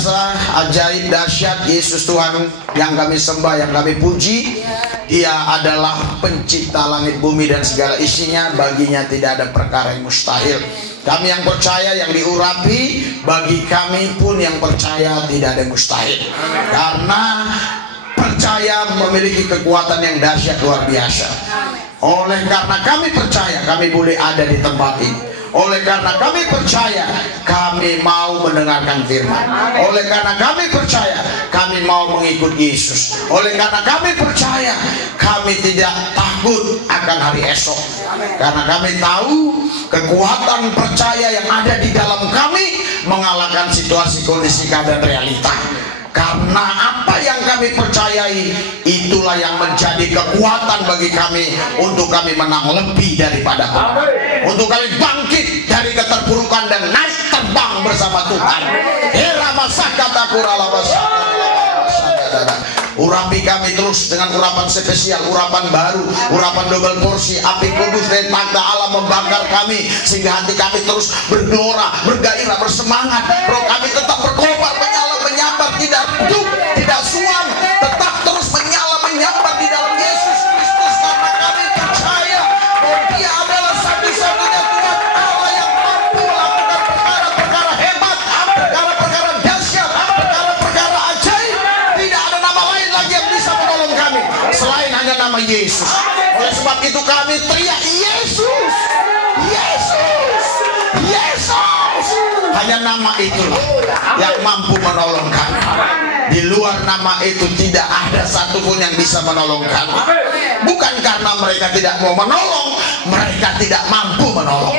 biasa, ajaib, dahsyat. Yesus Tuhan yang kami sembah, yang kami puji. Dia adalah pencipta langit bumi dan segala isinya. Baginya tidak ada perkara yang mustahil. Kami yang percaya, yang diurapi, bagi kami pun yang percaya tidak ada yang mustahil. Karena percaya memiliki kekuatan yang dahsyat luar biasa. Oleh karena kami percaya, kami boleh ada di tempat ini. Oleh karena kami percaya, kami mau mendengarkan firman. Oleh karena kami percaya, kami mau mengikut Yesus. Oleh karena kami percaya, kami tidak takut akan hari esok. Karena kami tahu kekuatan percaya yang ada di dalam kami mengalahkan situasi, kondisi, keadaan, realita. Karena apa yang kami percayai, itulah yang menjadi kekuatan bagi kami untuk kami menang lebih daripada Tuhan, untuk kami bangkit dari keterpurukan dan naik terbang bersama Tuhan. Urapi kami terus dengan urapan spesial, urapan baru, urapan double porsi. Api kudus dari takhta Allah membakar kami sehingga hati kami terus bergelora, bergairah, bersemangat. Roh kami tetap berkobar, menyala, menyambar, tidak redup, tidak suam, tetap terus menyala, menyambar di dalam Yesus Kristus. Karena kami percaya bahwa Dia adalah satu-satunya Tuhan Allah yang mampu melakukan perkara-perkara hebat, perkara-perkara dahsyat, perkara-perkara ajaib. Tidak ada nama lain lagi yang bisa menolong kami selain hanya nama Yesus. Oleh sebab itu kami teriak Yesus, Yesus, Yesus. Hanya nama itulah yang mampu menolong kami. Di luar nama itu tidak ada satupun yang bisa menolong kami. Bukan karena mereka tidak mau menolong, mereka tidak mampu menolong.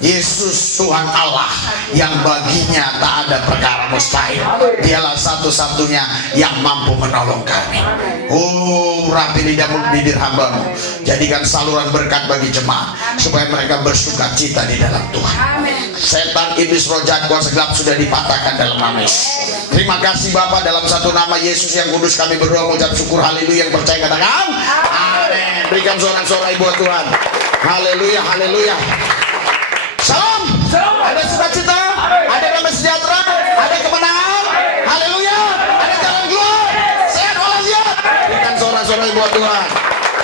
Yesus Tuhan Allah yang baginya tak ada perkara mustahil. Dialah satu-satunya yang mampu menolong kami. Oh, rapi lidah bibir hambamu, jadikan saluran berkat bagi jemaat supaya mereka bersuka cita di dalam Tuhan. Setan, iblis, roh jahat, kuasa gelap sudah dipatahkan dalam nama Yesus. Terima kasih Bapa, dalam satu nama Yesus yang kudus kami berdoa mengucap syukur. Haleluya. Yang percaya katakan amin. Berikan sorak-sorai buat Tuhan. Haleluya, haleluya. Salam. Ada sukacita, ada damai sejahtera, ada kemenangan. Haleluya. Ada jalan keluar. Sehat walafiat. Berikan sorak-sorai buat Tuhan.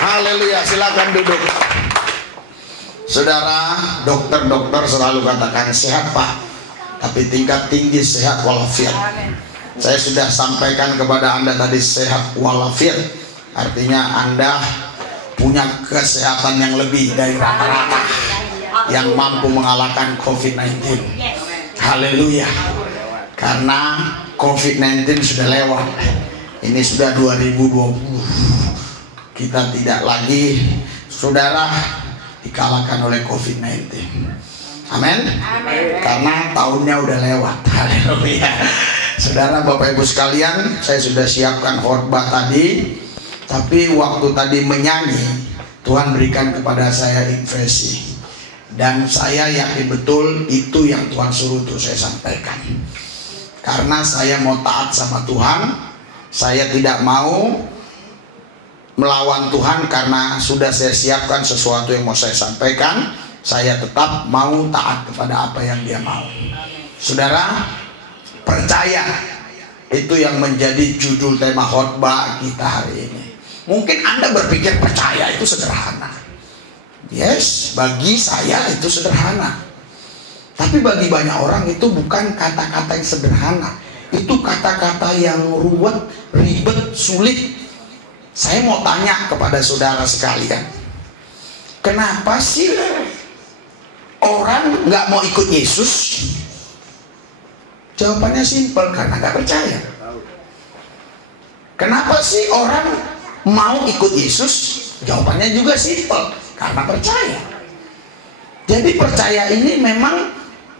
Haleluya. Silakan duduk. Saudara, dokter-dokter selalu katakan sehat Pak, tapi tingkat tinggi sehat walafiat. Saya sudah sampaikan kepada Anda tadi, sehat walafiat artinya Anda punya kesehatan yang lebih dari rata-rata yang mampu mengalahkan COVID-19. Haleluya. Karena COVID-19 sudah lewat. Ini sudah 2020. Kita tidak lagi, saudara, dikalahkan oleh COVID-19. Amin. Karena tahunnya udah lewat. Haleluya. Saudara, Bapak Ibu sekalian, saya sudah siapkan khotbah tadi, tapi waktu tadi menyanyi, Tuhan berikan kepada saya invasi, dan saya yakin betul itu yang Tuhan suruh untuk saya sampaikan. Karena saya mau taat sama Tuhan, saya tidak mau melawan Tuhan karena sudah saya siapkan sesuatu yang mau saya sampaikan. Saya tetap mau taat kepada apa yang Dia mau. Saudara, percaya itu yang menjadi judul tema khotbah kita hari ini. Mungkin Anda berpikir percaya itu sederhana. Yes, bagi saya itu sederhana. Tapi bagi banyak orang itu bukan kata-kata yang sederhana. Itu kata-kata yang ruwet, ribet, sulit. Saya mau tanya kepada saudara sekalian, kenapa sih orang nggak mau ikut Yesus? Jawabannya simpel, karena nggak percaya. Kenapa sih orang mau ikut Yesus? Jawabannya juga simpel, karena percaya. Jadi percaya ini memang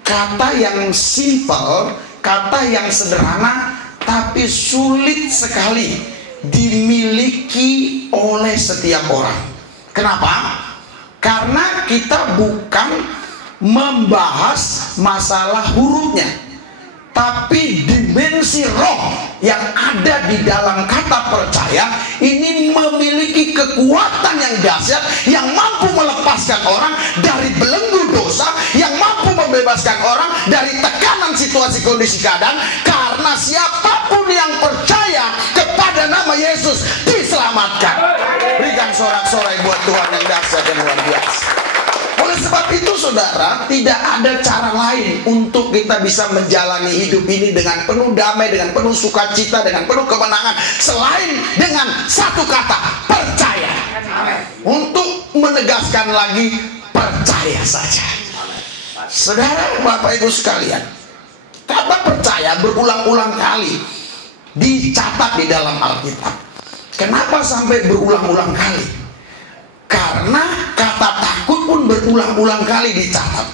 kata yang simpel, kata yang sederhana, tapi sulit sekali dimiliki oleh setiap orang. Kenapa? Karena kita bukan membahas masalah hurufnya, tapi dimensi roh yang ada di dalam kata percaya ini memiliki kekuatan yang dahsyat, yang mampu melepaskan orang dari belenggu dosa, yang mampu membebaskan orang dari tekanan situasi kondisi keadaan, karena siapapun yang percaya kepada nama Yesus diselamatkan. Berikan sorak-sorai buat Tuhan yang dahsyat dan luar biasa. Oleh sebab itu saudara, tidak ada cara lain untuk kita bisa menjalani hidup ini dengan penuh damai, dengan penuh sukacita, dengan penuh kemenangan, selain dengan satu kata, percaya. Untuk menegaskan lagi, percaya saja. Saudara, Bapak Ibu sekalian, kata percaya berulang-ulang kali dicatat di dalam Alkitab. Kenapa sampai berulang-ulang kali? Karena kata takut pun berulang-ulang kali dicatat.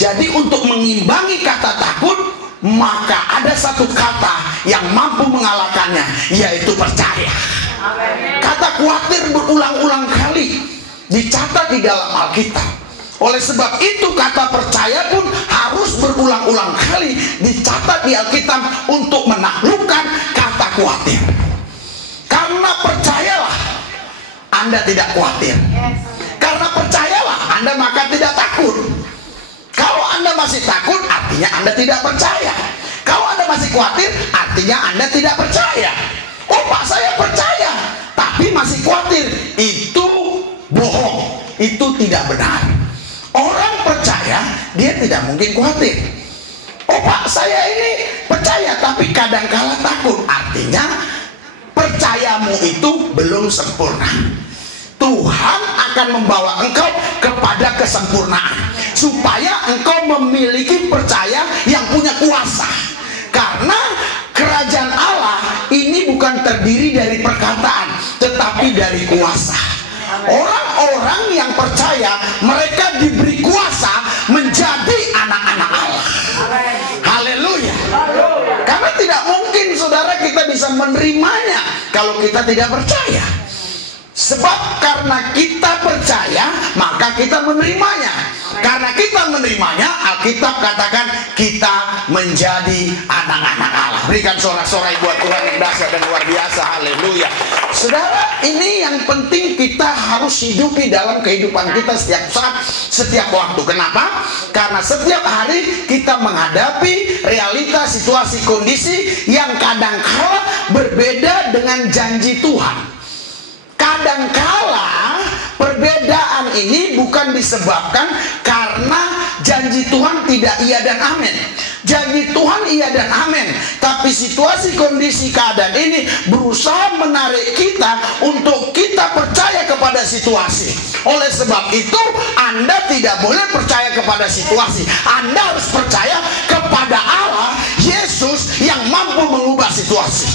Jadi untuk mengimbangi kata takut, maka ada satu kata yang mampu mengalahkannya, yaitu percaya. Kata khawatir berulang-ulang kali dicatat di dalam Alkitab. Oleh sebab itu kata percaya pun harus berulang-ulang kali dicatat di Alkitab untuk menaklukkan kata khawatir. Karena percayalah, Anda tidak khawatir. Karena percayalah, Anda maka tidak takut. Kalau Anda masih takut, artinya Anda tidak percaya. Kalau Anda masih khawatir, artinya Anda tidak percaya. Oh Pak, saya percaya, tapi masih khawatir. Itu bohong, itu tidak benar. Orang percaya, dia tidak mungkin khawatir. Oh Pak, saya ini percaya, tapi kadang-kala takut. Artinya percayamu itu belum sempurna. Tuhan akan membawa engkau kepada kesempurnaan, supaya engkau memiliki percaya yang punya kuasa. Karena kerajaan Allah ini bukan terdiri dari perkataan, tetapi dari kuasa. Orang-orang yang percaya, mereka diberi kuasa menjadi anak-anak Allah. Haleluya. Karena tidak mungkin saudara kita bisa menerimanya kalau kita tidak percaya. Sebab karena kita percaya, maka kita menerimanya. Karena kita menerimanya, Alkitab katakan kita menjadi anak-anak Allah. Berikan sorak-sorai buat Tuhan yang dahsyat dan luar biasa. Haleluya. Saudara, ini yang penting kita harus hidupi dalam kehidupan kita setiap saat, setiap waktu. Kenapa? Karena setiap hari kita menghadapi realita, situasi, kondisi yang kadang-kala berbeda dengan janji Tuhan. Kadangkala perbedaan ini bukan disebabkan karena janji Tuhan tidak iya dan amin. Janji Tuhan iya dan amin, tapi situasi kondisi keadaan ini berusaha menarik kita untuk kita percaya kepada situasi. Oleh sebab itu Anda tidak boleh percaya kepada situasi. Anda harus percaya kepada Allah, Yesus yang mampu mengubah situasi.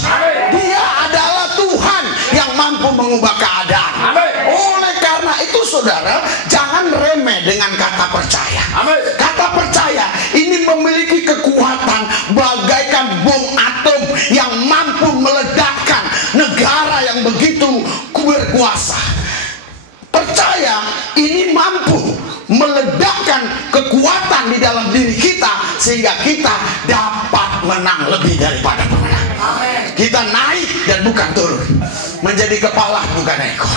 Dia adalah Tuhan yang mampu mengubah keadaan. Oleh karena itu saudara, jangan remeh dengan kata percaya. Kata percaya ini memiliki kekuatan bagaikan bom atom yang mampu meledakkan negara yang begitu berkuasa. Percaya ini mampu meledakkan kekuatan di dalam diri kita, sehingga kita dapat menang lebih daripada pemenang. Kita naik dan bukan turun, menjadi kepala bukan ekor.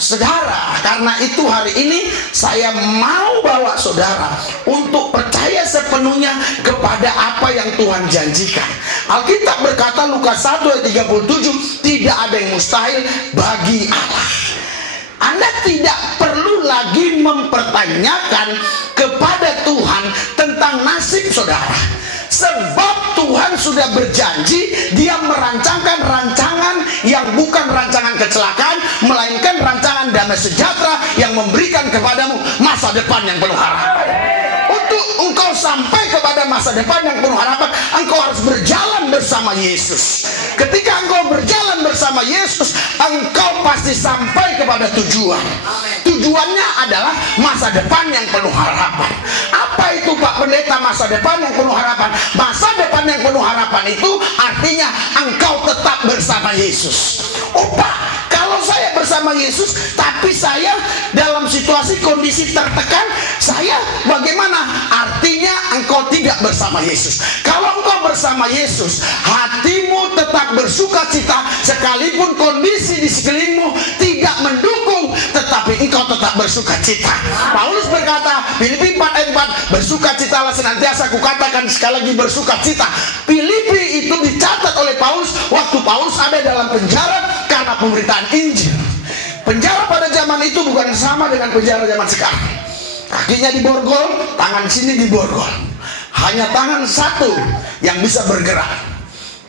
Saudara, karena itu hari ini saya mau bawa saudara untuk percaya sepenuhnya kepada apa yang Tuhan janjikan. Alkitab berkata, Lukas 1 ayat 37, tidak ada yang mustahil bagi Allah. Anda tidak perlu lagi mempertanyakan kepada Tuhan tentang nasib saudara. Sebab Tuhan sudah berjanji, Dia merancangkan rancangan yang bukan rancangan kecelakaan, melainkan rancangan damai sejahtera yang memberikan kepadamu masa depan yang penuh harapan. Untuk engkau sampai kepada masa depan yang penuh harapan, engkau harus berjalan bersama Yesus. Ketika engkau berjalan bersama Yesus, engkau pasti sampai kepada tujuan. Tujuannya adalah masa depan yang penuh harapan. Apa itu Pak Pendeta masa depan yang penuh harapan? Masa depan yang penuh harapan itu artinya engkau tetap bersama Yesus. Oh Pak, kalau saya bersama Yesus tapi saya dalam situasi kondisi tertekan, saya bagaimana? Artinya engkau tidak bersama Yesus. Kalau engkau bersama Yesus, hatimu tetap bersuka cita sekalipun kondisi di sekelilingmu tidak mendukung, tetapi engkau tetap bersuka cita. Paulus berkata, Filipi 4 ayat 4, bersukacitalah senantiasa, kukatakan sekali lagi bersuka cita. Filipi itu dicatat oleh Paulus waktu Paulus ada dalam penjara karena pemberitaan Injil. Penjara pada zaman itu bukan sama dengan penjara zaman sekarang. Kakinya diborgol, tangan sini diborgol. Hanya tangan satu yang bisa bergerak.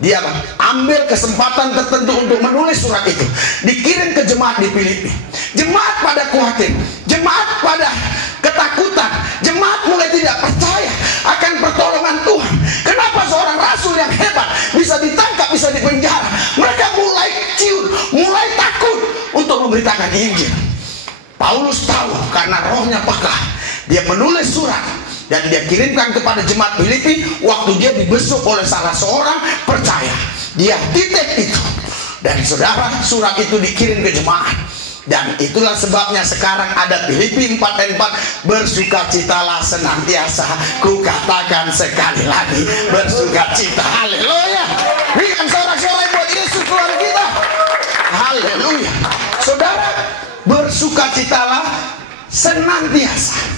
Dia ambil kesempatan tertentu untuk menulis surat itu, dikirim ke jemaat di Filipi. Jemaat pada khawatir, jemaat pada ketakutan, jemaat mulai tidak percaya akan pertolongan Tuhan. Kenapa seorang rasul yang hebat bisa ditangkap, bisa dipenjara? Mereka mulai ciut, mulai takut untuk memberitakan Injil. Paulus tahu karena rohnya peka, dia menulis surat dan dia kirimkan kepada jemaat Filipi. Waktu dia dibesuk oleh salah seorang percaya, dia titip itu. Dan saudara, surat itu dikirim ke jemaat. Dan itulah sebabnya sekarang ada Filipi 4 ayat 4, bersukacitalah senantiasa, kukatakan sekali lagi, bersukacita. Haleluya. Berikan sorak-sorai buat Yesus Tuhan kita. Haleluya. Saudara, bersukacitalah senantiasa.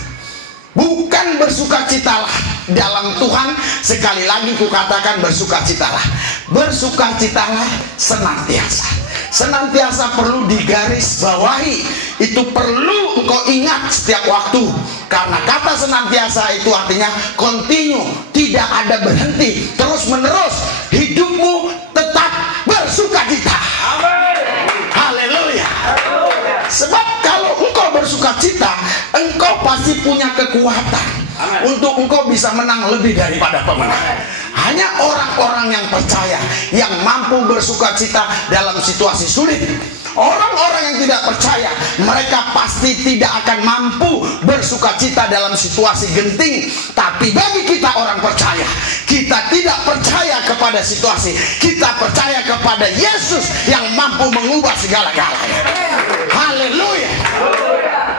Bukan bersukacitalah dalam Tuhan. Sekali lagi kukatakan bersukacitalah. Bersukacitalah senantiasa. Senantiasa perlu digaris bawahi. Itu perlu engkau ingat setiap waktu. Karena kata senantiasa itu artinya continue, tidak ada berhenti, terus menerus. Hidupmu tetap bersukacita. Haleluya. Sebab kalau engkau bersukacita, engkau pasti punya kekuatan untuk engkau bisa menang lebih daripada pemenang. Hanya orang-orang yang percaya yang mampu bersukacita dalam situasi sulit. Orang-orang yang tidak percaya, mereka pasti tidak akan mampu bersukacita dalam situasi genting. Tapi bagi kita orang percaya, kita tidak percaya kepada situasi, kita percaya kepada Yesus yang mampu mengubah segala-galanya. Haleluya.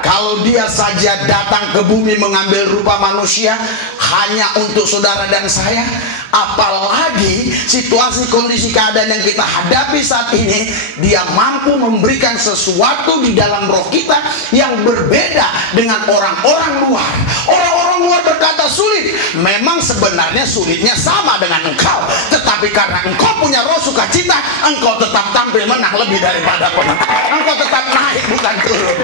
Kalau dia saja datang ke bumi mengambil rupa manusia hanya untuk saudara dan saya, apalagi situasi kondisi keadaan yang kita hadapi saat ini, dia mampu memberikan sesuatu di dalam roh kita yang berbeda dengan orang-orang luar. Orang-orang luar berkata sulit, memang sebenarnya sulitnya sama dengan engkau, tetapi karena engkau punya roh sukacita, engkau tetap tampil menang lebih daripada pemenang. Engkau tetap naik bukan turun.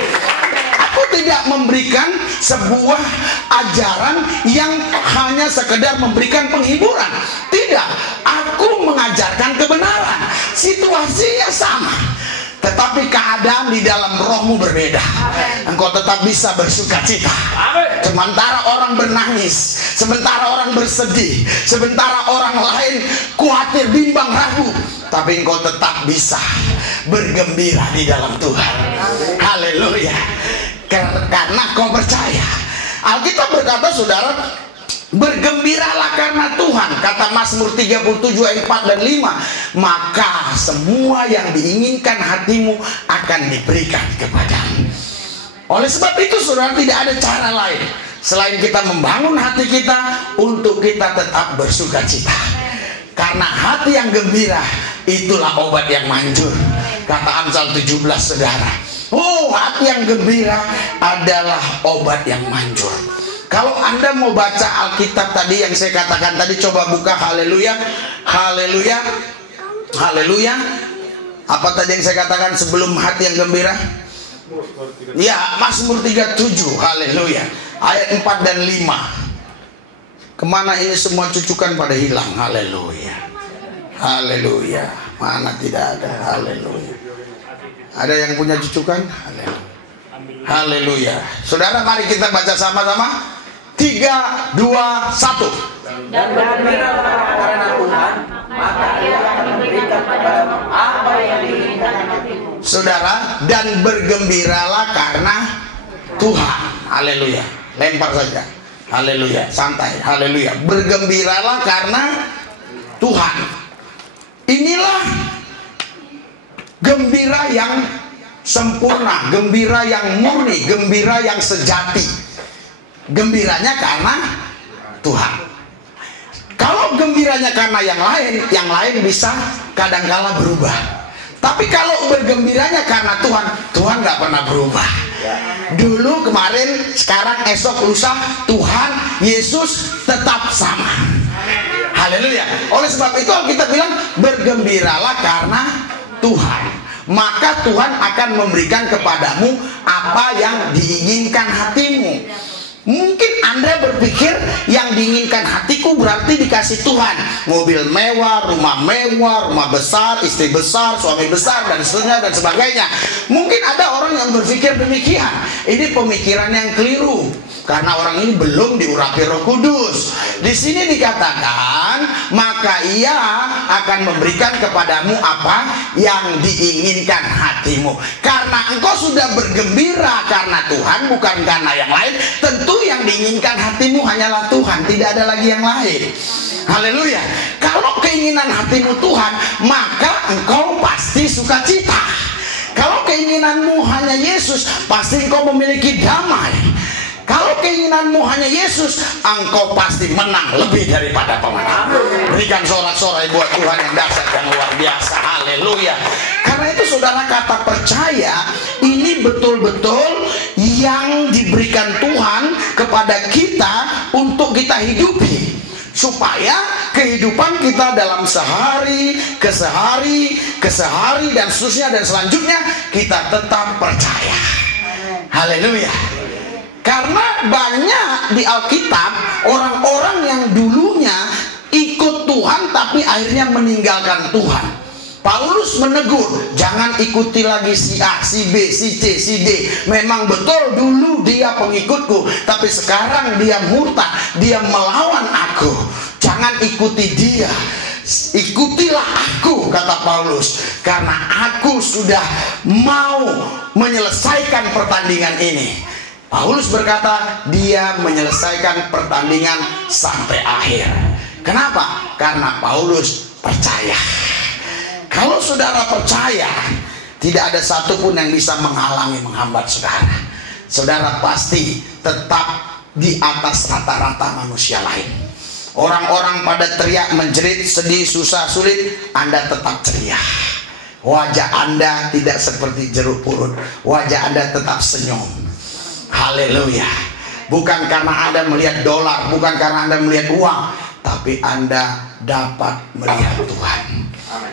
Aku tidak memberikan sebuah ajaran yang hanya sekedar memberikan penghiburan. Tidak, aku mengajarkan kebenaran. Situasinya sama, tetapi keadaan di dalam rohmu berbeda. Engkau tetap bisa bersukacita. Sementara orang bernangis, sementara orang bersedih, sementara orang lain khawatir, bimbang, ragu, tapi engkau tetap bisa bergembira di dalam Tuhan. Haleluya. Karena kau percaya. Alkitab berkata, saudara, bergembiralah karena Tuhan. Kata Mazmur 37 ayat 4 dan 5, maka semua yang diinginkan hatimu akan diberikan kepadamu. Oleh sebab itu, saudara, tidak ada cara lain selain kita membangun hati kita untuk kita tetap bersukacita. Karena hati yang gembira itulah obat yang manjur. Kata Amsal 17, saudara. Oh, hati yang gembira adalah obat yang manjur. Kalau Anda mau baca Alkitab tadi yang saya katakan tadi, coba buka haleluya. Haleluya. Haleluya. Apa tadi yang saya katakan sebelum hati yang gembira? Ya, Mazmur 37. Haleluya. Ayat 4 dan 5. Kemana ini semua cucukan pada hilang? Haleluya. Haleluya. Mana tidak ada? Haleluya. Ada yang punya cucukan? Haleluya. Haleluya. Saudara, mari kita baca sama-sama. 3, 2, 1. Dan bergembiralah karena Tuhan, maka Ia akan memberikan kepadamu apa yang diinginkan hatimu. Saudara, dan bergembiralah karena Tuhan. Haleluya. Lempar saja. Haleluya. Santai. Haleluya. Bergembiralah karena Tuhan. Inilah gembira yang sempurna, gembira yang murni, gembira yang sejati. Gembiranya karena Tuhan. Kalau gembiranya karena yang lain bisa kadangkala berubah. Tapi kalau bergembiranya karena Tuhan, Tuhan nggak pernah berubah. Dulu, kemarin, sekarang, esok, lusa, Tuhan Yesus tetap sama. Haleluya. Oleh sebab itu kita bilang bergembiralah karena Tuhan, maka Tuhan akan memberikan kepadamu apa yang diinginkan hatimu. Mungkin Anda berpikir yang diinginkan hatiku berarti dikasih Tuhan mobil mewah, rumah besar, istri besar, suami besar, dan seterusnya dan sebagainya. Mungkin ada orang yang berpikir demikian. Ini pemikiran yang keliru, karena orang ini belum diurapi Roh Kudus. Di sini dikatakan, maka Ia akan memberikan kepadamu apa yang diinginkan hatimu. Karena engkau sudah bergembira karena Tuhan, bukan karena yang lain. Tentu yang diinginkan hatimu hanyalah Tuhan, tidak ada lagi yang lain. Haleluya. Kalau keinginan hatimu Tuhan, maka engkau pasti sukacita. Kalau keinginanmu hanya Yesus, pasti engkau memiliki damai. Kalau keinginanmu hanya Yesus, engkau pasti menang lebih daripada pemenang. Berikan sorak-sorai buat Tuhan yang dahsyat dan luar biasa. Haleluya. Karena itu saudara, kata percaya ini betul-betul yang diberikan Tuhan kepada kita untuk kita hidupi, supaya kehidupan kita dalam sehari ke sehari dan seterusnya dan selanjutnya kita tetap percaya. Haleluya. Karena banyak di Alkitab orang-orang yang dulunya ikut Tuhan tapi akhirnya meninggalkan Tuhan. Paulus menegur, jangan ikuti lagi si A, si B, si C, si D. Memang betul dulu dia pengikutku, tapi sekarang dia murtad, dia melawan aku. Jangan ikuti dia, ikutilah aku, kata Paulus, karena aku sudah mau menyelesaikan pertandingan ini. Paulus berkata dia menyelesaikan pertandingan sampai akhir. Kenapa? Karena Paulus percaya. Kalau saudara percaya, tidak ada satupun yang bisa menghambat saudara. Saudara pasti tetap di atas rata-rata manusia lain. Orang-orang pada teriak, menjerit, sedih, susah, sulit, Anda tetap ceria. Wajah Anda tidak seperti jeruk purut. Wajah Anda tetap senyum. Haleluya. Bukan karena Anda melihat dolar, bukan karena Anda melihat uang, tapi Anda dapat melihat Tuhan.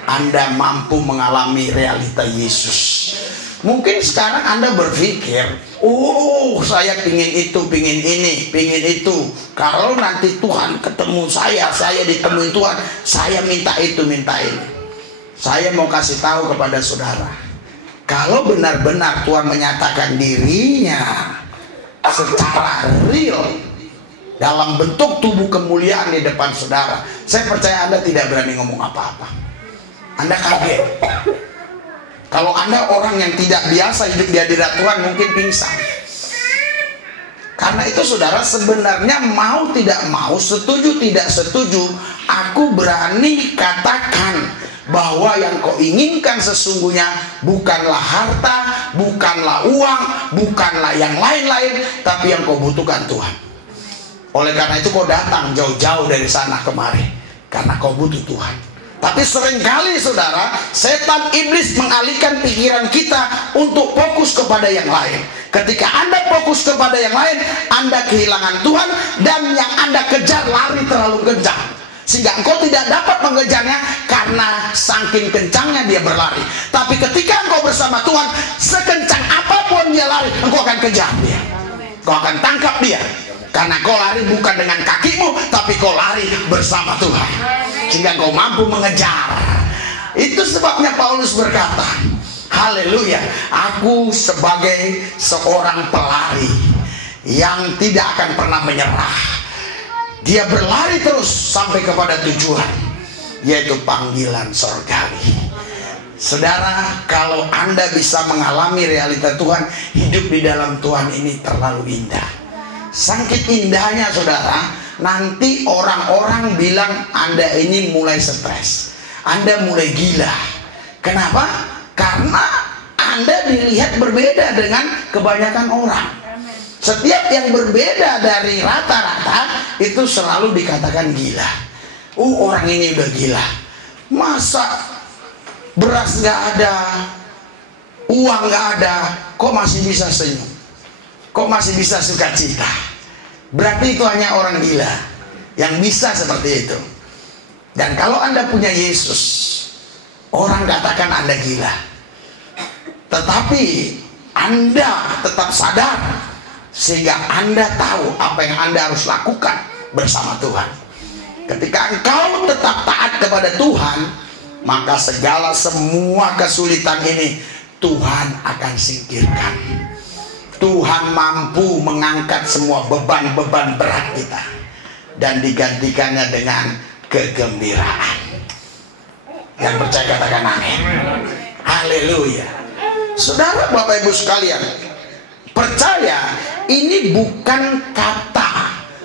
Anda mampu mengalami realita Yesus. Mungkin sekarang Anda berpikir, oh saya pingin itu, pingin ini, pingin itu. Kalau nanti Tuhan ketemu saya ditemui Tuhan, saya minta itu, minta ini. Saya mau kasih tahu kepada saudara, kalau benar-benar Tuhan menyatakan dirinya secara real dalam bentuk tubuh kemuliaan di depan saudara, saya percaya Anda tidak berani ngomong apa-apa. Anda kaget. Kalau Anda orang yang tidak biasa hidup di hadirat Tuhan, mungkin pingsan. Karena itu saudara, sebenarnya mau tidak mau, setuju tidak setuju, aku berani katakan bahwa yang kau inginkan sesungguhnya bukanlah harta, bukanlah uang, bukanlah yang lain-lain, tapi yang kau butuhkan Tuhan. Oleh karena itu kau datang jauh-jauh dari sana kemari, karena kau butuh Tuhan. Tapi seringkali saudara, setan iblis mengalihkan pikiran kita untuk fokus kepada yang lain. Ketika Anda fokus kepada yang lain, Anda kehilangan Tuhan, dan yang Anda kejar lari terlalu kencang, sehingga engkau tidak dapat mengejarnya karena saking kencangnya dia berlari. Tapi ketika engkau bersama Tuhan, sekencang apapun dia lari, engkau akan kejar dia, engkau akan tangkap dia. Karena kau lari bukan dengan kakimu, tapi kau lari bersama Tuhan, sehingga kau mampu mengejar. Itu sebabnya Paulus berkata, haleluya, aku sebagai seorang pelari yang tidak akan pernah menyerah. Dia berlari terus sampai kepada tujuan, yaitu panggilan sorgawi. Saudara, kalau Anda bisa mengalami realita Tuhan, hidup di dalam Tuhan ini terlalu indah. Saking indahnya saudara, nanti orang-orang bilang Anda ini mulai stres, Anda mulai gila. Kenapa? Karena Anda dilihat berbeda dengan kebanyakan orang. Setiap yang berbeda dari rata-rata itu selalu dikatakan gila. Orang ini udah gila. Masa beras gak ada, uang gak ada, kok masih bisa senyum? kok masih bisa sukacita? Berarti itu hanya orang gila yang bisa seperti itu. Dan kalau Anda punya Yesus, orang katakan Anda gila, tetapi Anda tetap sadar sehingga Anda tahu apa yang Anda harus lakukan bersama Tuhan. Ketika engkau tetap taat kepada Tuhan, maka semua kesulitan ini Tuhan akan singkirkan. Tuhan mampu mengangkat semua beban-beban berat kita dan digantikannya dengan kegembiraan. Yang percaya katakan amin. Haleluya. Saudara, Bapak Ibu sekalian, percaya ini bukan kata,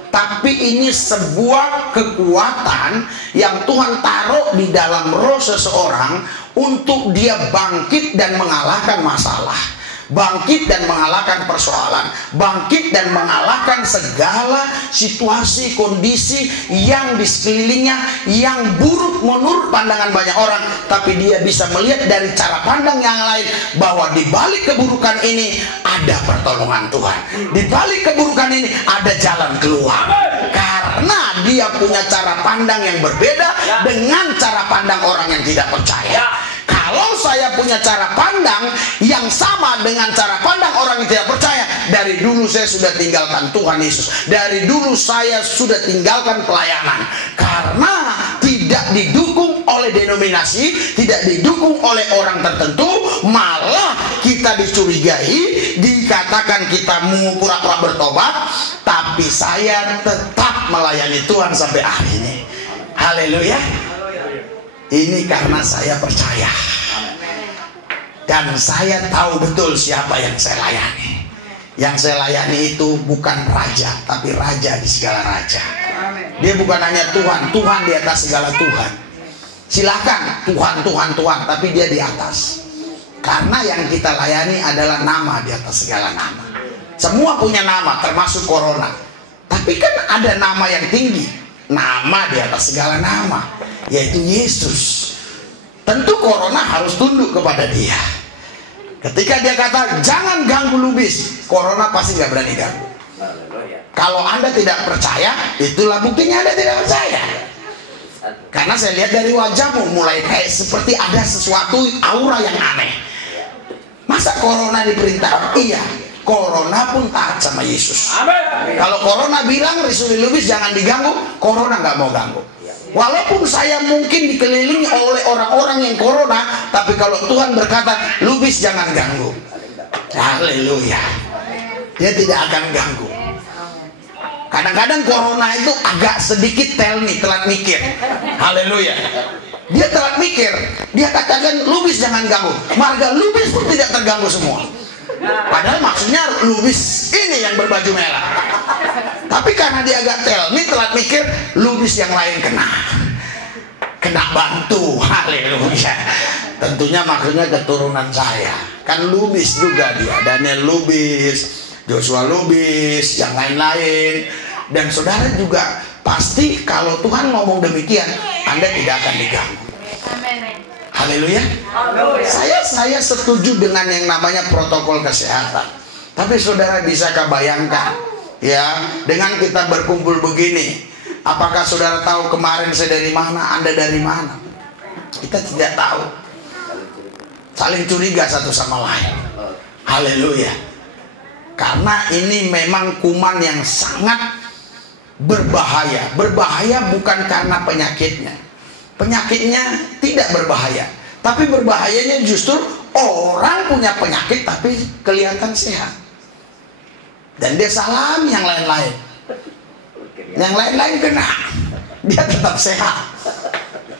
tapi ini sebuah kekuatan yang Tuhan taruh di dalam roh seseorang untuk dia bangkit dan mengalahkan masalah, bangkit dan mengalahkan persoalan, bangkit dan mengalahkan segala situasi, kondisi yang di sekelilingnya yang buruk menurut pandangan banyak orang. Tapi dia bisa melihat dari cara pandang yang lain bahwa di balik keburukan ini ada pertolongan Tuhan, di balik keburukan ini ada jalan keluar, karena dia punya cara pandang yang berbeda dengan cara pandang orang yang tidak percaya. Kalau saya punya cara pandang yang sama dengan cara pandang orang yang tidak percaya, dari dulu saya sudah tinggalkan Tuhan Yesus, dari dulu saya sudah tinggalkan pelayanan, karena tidak didukung oleh denominasi, tidak didukung oleh orang tertentu, malah kita dicurigai, dikatakan kita pura-pura bertobat, tapi saya tetap melayani Tuhan sampai hari ini. Haleluya. Ini karena saya percaya. Dan saya tahu betul siapa yang saya layani. Yang saya layani itu bukan raja, tapi raja di segala raja. Dia bukan hanya Tuhan, Tuhan di atas segala Tuhan. Silakan Tuhan, Tuhan, Tuhan, tapi dia di atas. Karena yang kita layani adalah nama di atas segala nama. Semua punya nama, termasuk corona. Tapi kan ada nama yang tinggi, nama di atas segala nama, yaitu Yesus. Tentu corona harus tunduk kepada dia. Ketika dia kata jangan ganggu lubis, corona pasti nggak berani ganggu. Kalau Anda tidak percaya, itulah buktinya Anda tidak percaya. Karena saya lihat dari wajahmu mulai kayak seperti ada sesuatu aura yang aneh. Masa corona diperintah? Iya, corona pun taat sama Yesus. Kalau corona bilang risuli lubis jangan diganggu, corona nggak mau ganggu. Walaupun saya mungkin dikelilingi oleh orang-orang yang corona, tapi kalau Tuhan berkata lubis jangan ganggu, haleluya, dia tidak akan ganggu. Kadang-kadang corona itu agak sedikit telat mikir, haleluya. Dia telat mikir, dia katakan lubis jangan ganggu, marga lubis pun tidak terganggu semua. Padahal maksudnya lubis ini yang berbaju merah. Tapi karena dia agak telat mikir, lubis yang lain kena bantu, haleluya. Tentunya maksudnya keturunan saya, kan lubis juga dia, Daniel lubis, Joshua lubis, yang lain-lain. Dan saudara juga pasti kalau Tuhan ngomong demikian, Anda tidak akan diganggu. Haleluya. Saya setuju dengan yang namanya protokol kesehatan. Tapi saudara bisakah bayangkan, ya, dengan kita berkumpul begini, apakah saudara tahu kemarin saya dari mana, Anda dari mana? Kita tidak tahu. Saling curiga satu sama lain. Haleluya. Karena ini memang kuman yang sangat berbahaya. Berbahaya bukan karena penyakitnya. Penyakitnya tidak berbahaya, tapi berbahayanya justru orang punya penyakit tapi kelihatan sehat, dan dia salam yang lain-lain, kena, dia tetap sehat.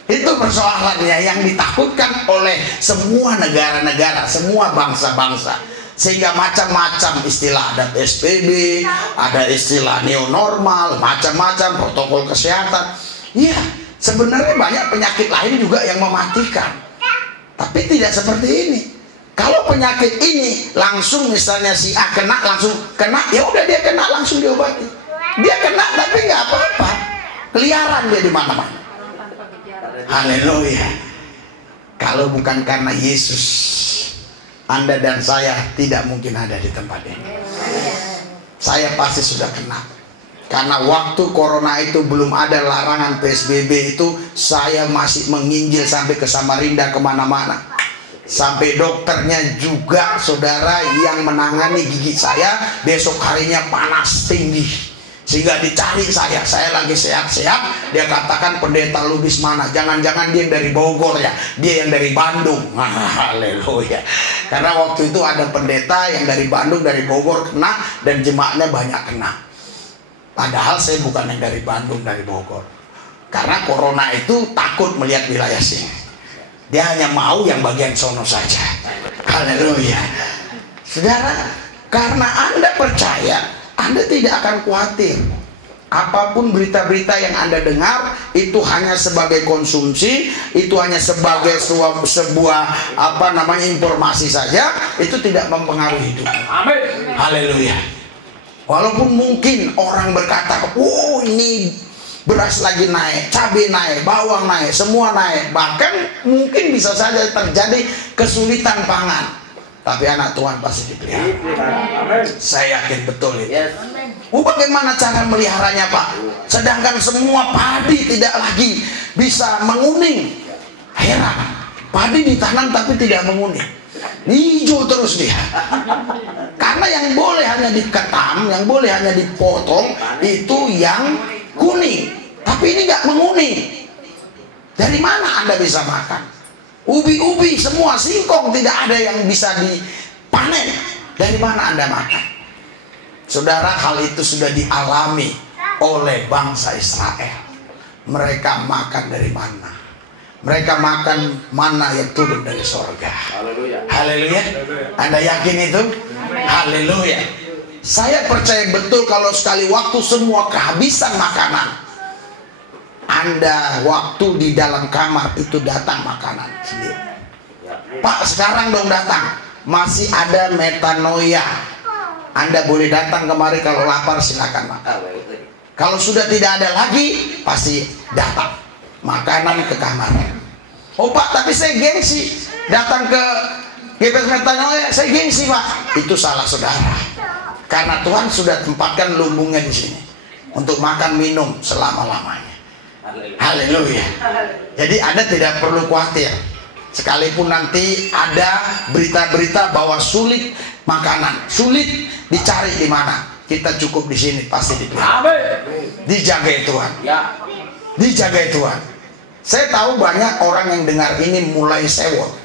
Itu persoalannya yang ditakutkan oleh semua negara-negara, semua bangsa-bangsa, sehingga macam-macam istilah, ada PSBB, ada istilah new normal, macam-macam protokol kesehatan. Iya, sebenarnya banyak penyakit lain juga yang mematikan, tapi tidak seperti ini. Kalau penyakit ini langsung misalnya si A kena, langsung kena, ya udah dia kena langsung diobati. Dia kena tapi nggak apa-apa, keliaran dia di mana-mana. Haleluya. Kalau bukan karena Yesus, Anda dan saya tidak mungkin ada di tempat ini. saya pasti sudah kena. Karena waktu corona itu belum ada larangan PSBB itu, saya masih menginjil sampai ke Samarinda, kemana-mana. Sampai dokternya juga, saudara, yang menangani gigi saya, besok harinya panas tinggi. Sehingga dicari saya lagi sehat-sehat. Dia katakan, pendeta Lubis mana? Jangan-jangan dia yang dari Bogor ya, dia yang dari Bandung. Haleluya. Karena waktu itu ada pendeta yang dari Bandung, dari Bogor kena, dan jemaatnya banyak kena. Padahal saya bukan yang dari Bandung, dari Bogor. Karena corona itu takut melihat wilayah sini. Dia hanya mau yang bagian sono saja. Haleluya. Saudara, karena Anda percaya, Anda tidak akan khawatir. Apapun berita-berita yang Anda dengar, itu hanya sebagai konsumsi, itu hanya sebagai sebuah informasi saja, itu tidak mempengaruhi hidup. Amin. Haleluya. Walaupun mungkin orang berkata, oh ini beras lagi naik, cabai naik, bawang naik, semua naik. Bahkan mungkin bisa saja terjadi kesulitan pangan. Tapi anak Tuhan pasti dipelihara. Saya yakin betul itu. Bagaimana cara meliharanya, Pak? Sedangkan semua padi tidak lagi bisa menguning. Heran. Padi ditanam tapi tidak menguning. Hijau terus dia. Karena yang boleh hanya diketam, yang boleh hanya dipotong, itu yang kuning. Tapi ini nggak menguning. Dari mana Anda bisa makan? Ubi-ubi semua, singkong tidak ada yang bisa dipanen. Dari mana Anda makan? Saudara, hal itu sudah dialami oleh bangsa Israel. Mereka makan dari mana? Mereka makan mana yang turun dari sorga. Haleluya. Haleluya. Anda yakin itu? Haleluya. Saya percaya betul kalau sekali waktu semua kehabisan makanan, Anda waktu di dalam kamar itu datang makanan sendiri. Pak, sekarang dong datang. Masih ada metanoia. Anda boleh datang kemari, kalau lapar silakan makan. Kalau sudah tidak ada lagi, pasti datang makanan ke kamar. Oh Pak, tapi saya gengsi datang ke GPS metanoia, saya gengsi Pak. Itu salah saudara. Karena Tuhan sudah tempatkan lumbungnya di sini untuk makan minum selama-lamanya. Haleluya. Jadi Anda tidak perlu khawatir. Sekalipun nanti ada berita-berita bahwa sulit makanan, sulit dicari di mana, kita cukup di sini pasti dipelihara. Dijagai Tuhan. Dijagai Tuhan. Saya tahu banyak orang yang dengar ini mulai sewot.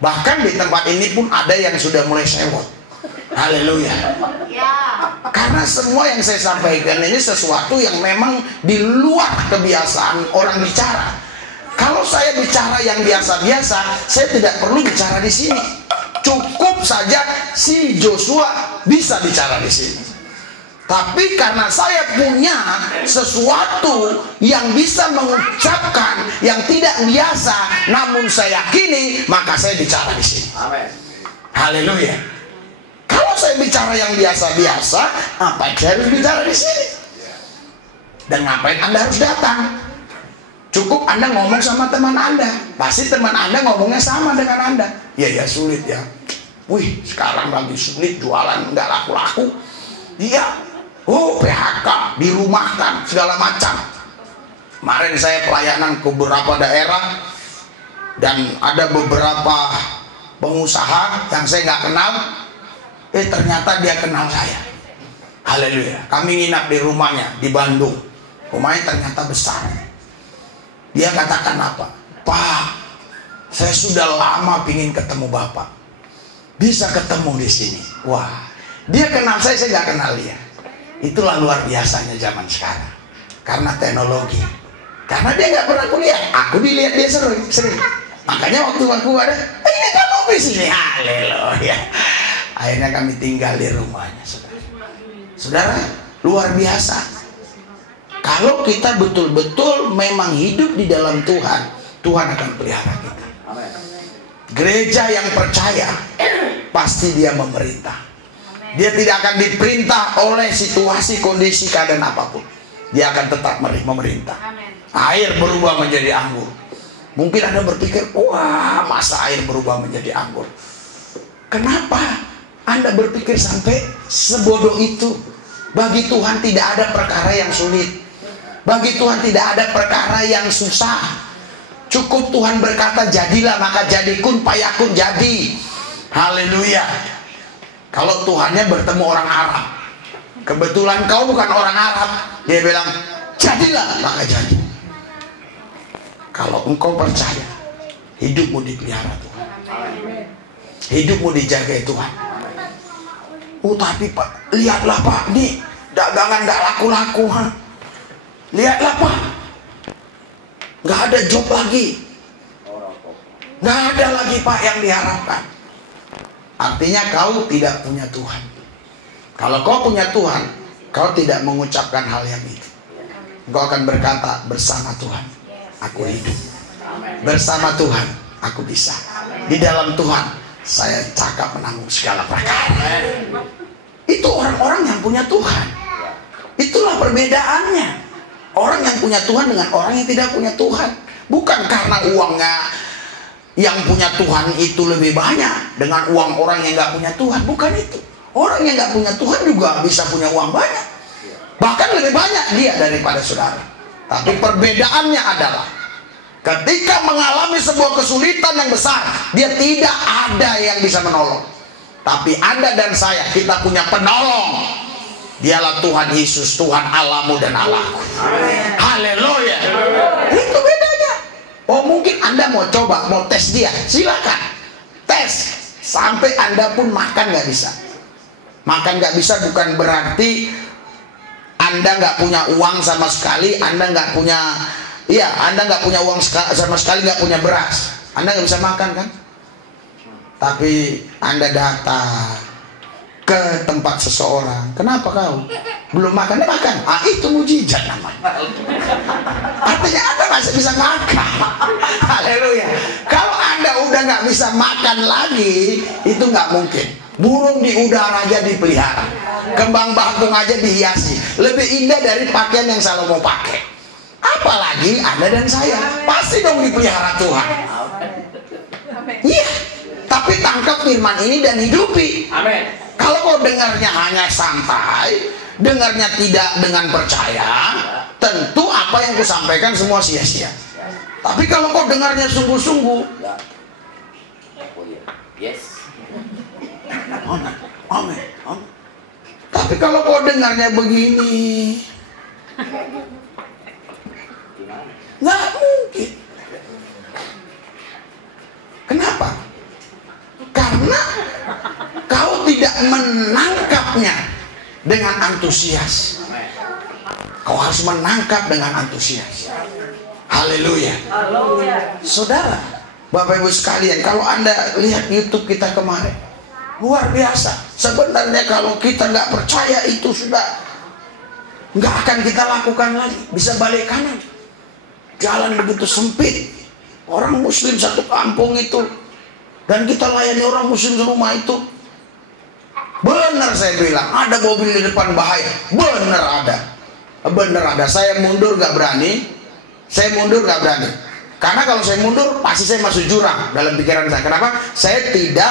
Bahkan di tempat ini pun ada yang sudah mulai sewot. Haleluya. Karena semua yang saya sampaikan ini sesuatu yang memang di luar kebiasaan orang bicara. Kalau saya bicara yang biasa-biasa, saya tidak perlu bicara di sini. Cukup saja si Joshua bisa bicara di sini. Tapi karena saya punya sesuatu yang bisa mengucapkan yang tidak biasa, namun saya yakini, maka saya bicara di sini. Amin. Haleluya. Kalau saya bicara yang biasa-biasa, apa saya harus bicara di sini? Dan ngapain Anda harus datang? Cukup Anda ngomong sama teman Anda. Pasti teman Anda ngomongnya sama dengan Anda. Ya sulit ya. Wih, sekarang lagi sulit, jualan nggak laku-laku. Iya. Oh, PHK, dirumahkan, segala macam. Kemarin saya pelayanan ke beberapa daerah, dan ada beberapa pengusaha yang saya nggak kenal, ternyata dia kenal saya. Haleluya. Kami nginap di rumahnya di Bandung. Rumahnya ternyata besar. Dia katakan apa? Pak, saya sudah lama pingin ketemu Bapak. Bisa ketemu di sini. Wah, dia kenal saya nggak kenal dia. Itulah luar biasanya zaman sekarang. Karena teknologi. Karena dia nggak pernah kuliah. Aku dilihat dia sering. Makanya waktu aku ada, ini kamu di sini. Haleluya. Akhirnya kami tinggal di rumahnya. Saudara, luar biasa. Kalau kita betul-betul memang hidup di dalam Tuhan, Tuhan akan pelihara kita. Gereja yang percaya, pasti dia memerintah. Dia tidak akan diperintah oleh situasi, kondisi, keadaan apapun. Dia akan tetap memerintah. Air berubah menjadi anggur. Mungkin Anda berpikir, wah, masa air berubah menjadi anggur? Kenapa? Anda berpikir sampai sebodoh itu? Bagi Tuhan tidak ada perkara yang sulit. Bagi Tuhan tidak ada perkara yang susah. Cukup Tuhan berkata jadilah, maka jadi, kun fayakun, jadi. Haleluya. Kalau Tuhannya bertemu orang Arab, kebetulan kau bukan orang Arab, dia bilang jadilah, maka jadi. Kalau engkau percaya, hidupmu dipelihara Tuhan, hidupmu dijaga Tuhan. Oh tapi Pak, lihatlah Pak, nih dagangan gak laku-laku, lihatlah Pak, gak ada job lagi, gak ada lagi Pak yang diharapkan. Artinya kau tidak punya Tuhan. Kalau kau punya Tuhan, kau tidak mengucapkan hal yang itu. Kau akan berkata, bersama Tuhan aku hidup, bersama Tuhan aku bisa, di dalam Tuhan saya cakap menanggung segala perkara. Itu orang-orang yang punya Tuhan. Itulah perbedaannya. Orang yang punya Tuhan dengan orang yang tidak punya Tuhan. Bukan karena uangnya yang punya Tuhan itu lebih banyak dengan uang orang yang nggak punya Tuhan. Bukan itu. Orang yang nggak punya Tuhan juga bisa punya uang banyak, bahkan lebih banyak dia daripada saudara. Tapi perbedaannya adalah ketika mengalami sebuah kesulitan yang besar, dia tidak ada yang bisa menolong. Tapi Anda dan saya, kita punya penolong. Dialah Tuhan Yesus, Tuhan Allahmu dan Allahku. Haleluya. Itu bedanya. Oh mungkin Anda mau coba, mau tes dia, silakan tes. Sampai Anda pun makan nggak bisa. Makan nggak bisa bukan berarti Anda nggak punya uang sama sekali. Anda nggak punya, iya, Anda nggak punya uang sama sekali, nggak punya beras. Anda nggak bisa makan kan? Tapi Anda datang ke tempat seseorang, kenapa kau belum makan? Makan. Ah itu mujizat namanya. Artinya Anda masih bisa makan. Haleluya. Kalau Anda udah nggak bisa makan lagi, itu nggak mungkin. Burung di udara aja dipelihara, kembang bakung aja dihiasi, lebih indah dari pakaian yang Salomo pakai. Apalagi Anda dan saya, pasti dong dipelihara Tuhan. Iya. Tapi tangkap firman ini dan hidupi. Amin. Kalau kau dengarnya hanya santai, dengarnya tidak dengan percaya, tentu apa yang kusampaikan semua sia-sia. Tapi kalau kau dengarnya sungguh-sungguh, yes. amin, amin, amin. Tapi kalau kau dengarnya begini, nggak mungkin. Kenapa? Karena kau tidak menangkapnya dengan antusias. Kau harus menangkap dengan antusias. Haleluya. Saudara, Bapak Ibu sekalian, kalau Anda lihat YouTube kita kemarin, luar biasa. Sebenarnya kalau kita nggak percaya itu sudah nggak akan kita lakukan lagi. Bisa balik kanan. Jalan begitu sempit. Orang Muslim satu kampung itu, dan kita layani orang Muslim di rumah itu. Benar saya bilang, ada mobil di depan bahaya. Benar ada. Benar ada. Saya mundur gak berani. Saya mundur gak berani. Karena kalau saya mundur, pasti saya masuk jurang dalam pikiran saya. Kenapa? Saya tidak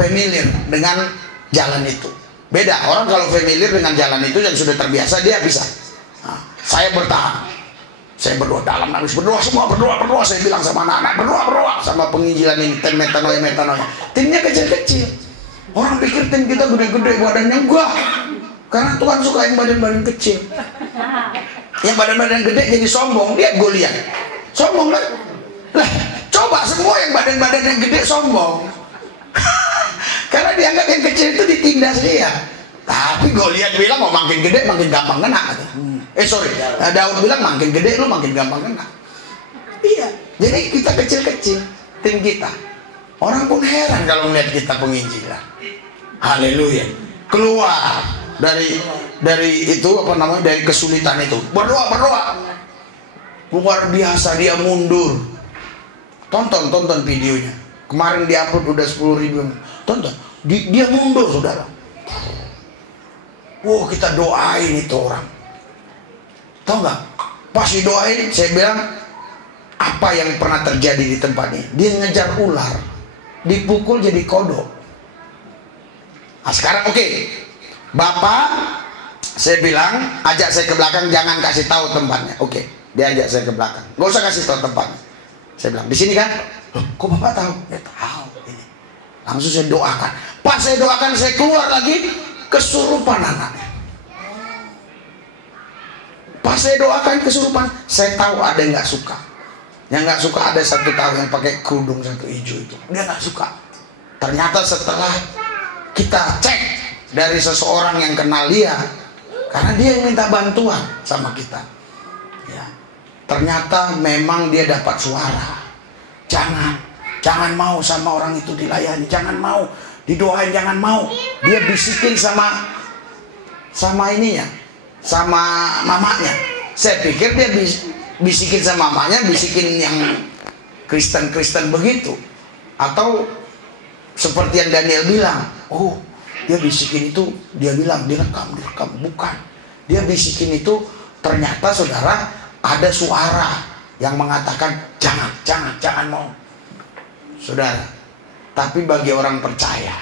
familiar dengan jalan itu. Beda. Orang kalau familiar dengan jalan itu yang sudah terbiasa, dia bisa. Nah, saya bertahan. Saya berdoa dalam, nangis, berdoa semua, berdoa. Saya bilang sama anak-anak, berdoa sama penginjilan ini, tim metanoia. Timnya kecil-kecil. Orang pikir tim kita gede-gede, badannya enggak. Karena Tuhan suka yang badan-badan kecil. Yang badan-badan gede jadi sombong. Lihat Goliat, sombong kan? Lah, coba semua yang badan-badan yang gede sombong. Karena dianggap yang kecil itu ditindas dia. Tapi Goliat bilang mau makin gede makin gampang kena. Daud bilang makin gede lu makin gampang kena. Iya. Jadi kita kecil-kecil tim kita. Orang pun heran kalau melihat kita penginjilan. Haleluya. Keluar dari itu apa namanya, dari kesulitan itu. Berdoa. Luar biasa dia mundur. Tonton videonya. Kemarin diupload udah 10.000. Tonton. Dia mundur, saudara. Wow, kita doain itu orang. Tahu nggak? Pas didoain, saya bilang apa yang pernah terjadi di tempat ini? Dia ngejar ular, dipukul jadi kodok. Nah, sekarang oke. Bapak, saya bilang, ajak saya ke belakang, jangan kasih tahu tempatnya. Oke, dia ajak saya ke belakang. Nggak usah kasih tahu tempatnya. Saya bilang, di sini kan? Loh, kok Bapak tahu? Ya tahu. Ini. Langsung saya doakan. Pas saya doakan, saya keluar lagi, kesurupan anaknya. Pas saya doakan kesurupan, saya tahu ada yang nggak suka. Yang nggak suka ada satu tahu yang pakai kerudung satu hijau itu. Dia nggak suka. Ternyata setelah kita cek dari seseorang yang kenal dia, karena dia yang minta bantuan sama kita, ya, ternyata memang dia dapat suara. Jangan mau sama orang itu dilayani, jangan mau didoain, jangan mau. Dia bisikin sama ininya, sama mamanya. Saya pikir dia bisikin sama mamanya, bisikin yang Kristen begitu, atau seperti yang Daniel bilang, oh dia bisikin itu, dia bilang direkam. Bukan, dia bisikin itu ternyata saudara ada suara yang mengatakan jangan mau, saudara. Tapi bagi orang percaya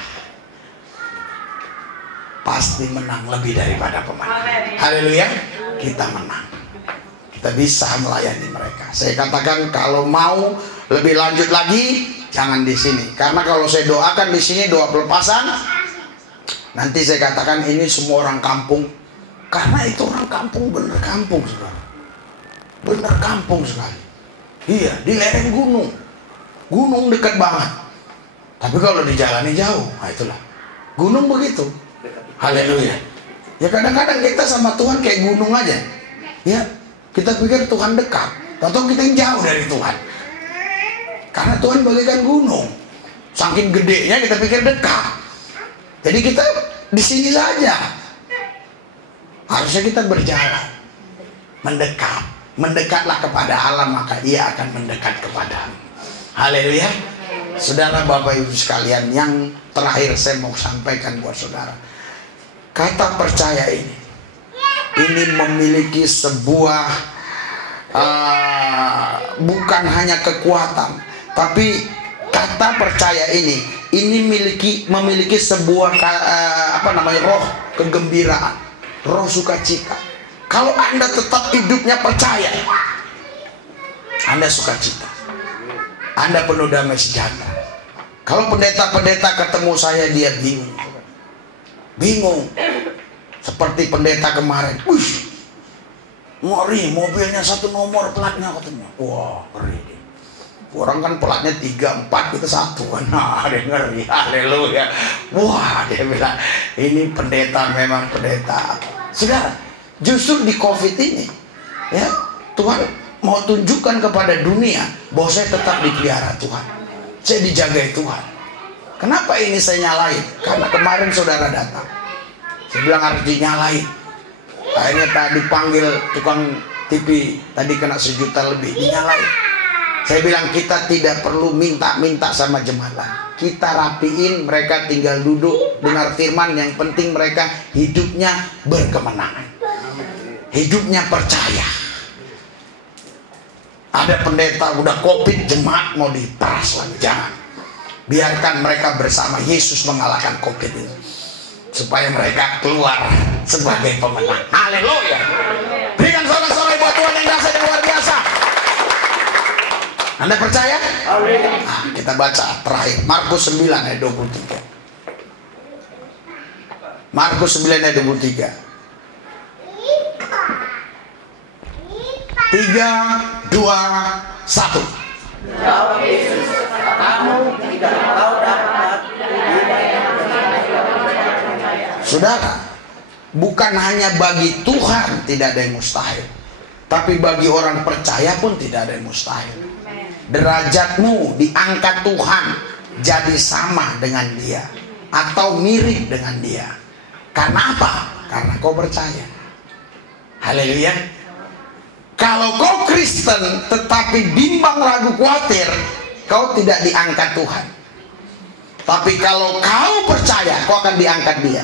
pasti menang lebih daripada pemenang. Haleluya, kita menang, kita bisa melayani mereka. Saya katakan kalau mau lebih lanjut lagi, jangan di sini, karena kalau saya doakan di sini doa pelepasan, nanti saya katakan ini semua orang kampung. Karena itu orang kampung, bener kampung, saudara. Bener kampung sekali. Iya, di lereng gunung. Gunung dekat banget. Tapi kalau dijalani jauh, nah itulah. Gunung begitu. Haleluya. Ya kadang-kadang kita sama Tuhan kayak gunung aja. Ya, kita pikir Tuhan dekat, atau kita yang jauh dari Tuhan. Karena Tuhan bagaikan gunung. Saking gedenya kita pikir dekat. Jadi kita di sini saja. Harusnya kita berjalan, mendekatlah kepada Allah, maka Dia akan mendekat kepadamu. Haleluya. Saudara, Bapak Ibu sekalian, yang terakhir saya mau sampaikan buat saudara, kata percaya ini memiliki sebuah bukan hanya kekuatan, tapi kata percaya ini memiliki sebuah roh kegembiraan, roh sukacita. Kalau Anda tetap hidupnya percaya, Anda sukacita, Anda penuh damai sejahtera. Kalau pendeta-pendeta ketemu saya, dia bingung, seperti pendeta kemarin. Ngeri, mobilnya satu nomor platnya katanya. Wah, ngeri. Orang kan pelatnya 3, 4, kita 1. Nah, dia ngeri. Haleluya. Wah, dia bilang, ini pendeta memang pendeta. Saudara, justru di COVID ini, ya, Tuhan mau tunjukkan kepada dunia bahwa saya tetap dipelihara Tuhan. Saya dijagai Tuhan. Kenapa ini saya nyalain? Karena kemarin saudara datang. Saya bilang harus dinyalain. Akhirnya tadi panggil tukang TV, tadi kena 1 juta lebih, dinyalain. Saya bilang kita tidak perlu minta-minta sama jemaat lain. Kita rapiin, mereka tinggal duduk, dengar firman. Yang penting mereka hidupnya berkemenangan, hidupnya percaya. Ada pendeta udah COVID, jemaat mau diperas lagi. Jangan. Biarkan mereka bersama Yesus mengalahkan COVID ini, supaya mereka keluar sebagai pemenang. Haleluya. Berikan sorak-sorai buat Tuhan yang dahsyat dan luar biasa. Anda percaya? Nah, kita baca terakhir Markus 9 ayat 23. Markus 9 ayat 23. 3, 2, 1. Jawab Yesus, kamu tidak tahu dapat. Saudara, bukan hanya bagi Tuhan tidak ada yang mustahil, tapi bagi orang percaya pun tidak ada yang mustahil. Derajatmu diangkat Tuhan jadi sama dengan Dia atau mirip dengan Dia. Karena apa? Karena kau percaya. Haleluya. Kalau kau Kristen tetapi bimbang, ragu, khawatir, kau tidak diangkat Tuhan. Tapi kalau kau percaya, kau akan diangkat Dia.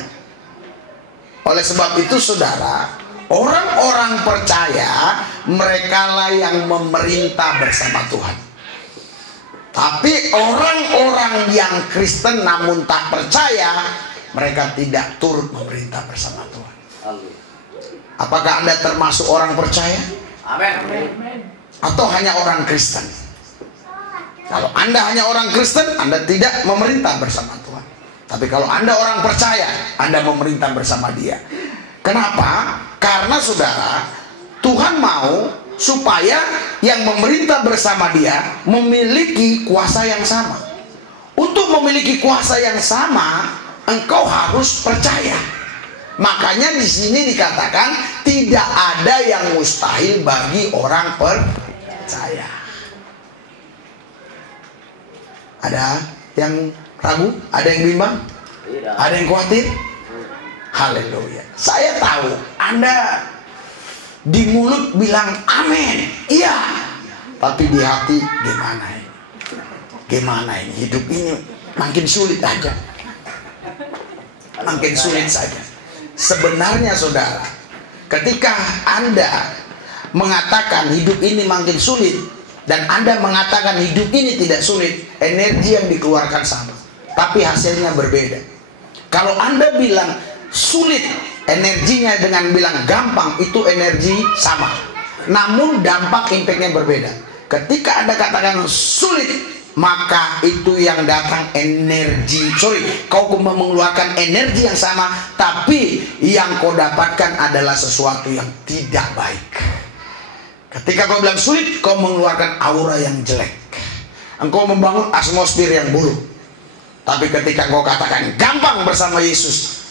Oleh sebab itu saudara, orang-orang percaya merekalah yang memerintah bersama Tuhan. Tapi orang-orang yang Kristen namun tak percaya, mereka tidak turut memerintah bersama Tuhan. Haleluya. Apakah Anda termasuk orang percaya? Amin. Atau hanya orang Kristen? Kalau Anda hanya orang Kristen, Anda tidak memerintah bersama Tuhan. Tapi kalau Anda orang percaya, Anda memerintah bersama Dia. Kenapa? Karena saudara, Tuhan mau supaya yang memerintah bersama Dia memiliki kuasa yang sama. Untuk memiliki kuasa yang sama, engkau harus percaya. Makanya di sini dikatakan tidak ada yang mustahil bagi orang percaya. Ada yang ragu? Ada yang bimbang? Tidak. Ada yang khawatir? Haleluya. Saya tahu Anda di mulut bilang amin, iya, tapi di hati gimana ini? Gimana ini? Hidup ini makin sulit aja. Makin sulit saja. Sebenarnya saudara, ketika Anda mengatakan hidup ini makin sulit dan Anda mengatakan hidup ini tidak sulit, energi yang dikeluarkan sama, tapi hasilnya berbeda. Kalau Anda bilang sulit, energinya dengan bilang gampang, itu energi sama, namun dampak impactnya berbeda. Ketika Anda katakan sulit, maka itu yang datang kau mengeluarkan energi yang sama, tapi yang kau dapatkan adalah sesuatu yang tidak baik. Ketika kau bilang sulit, kau mengeluarkan aura yang jelek, engkau membangun atmosfer yang buruk. Tapi ketika kau katakan gampang bersama Yesus,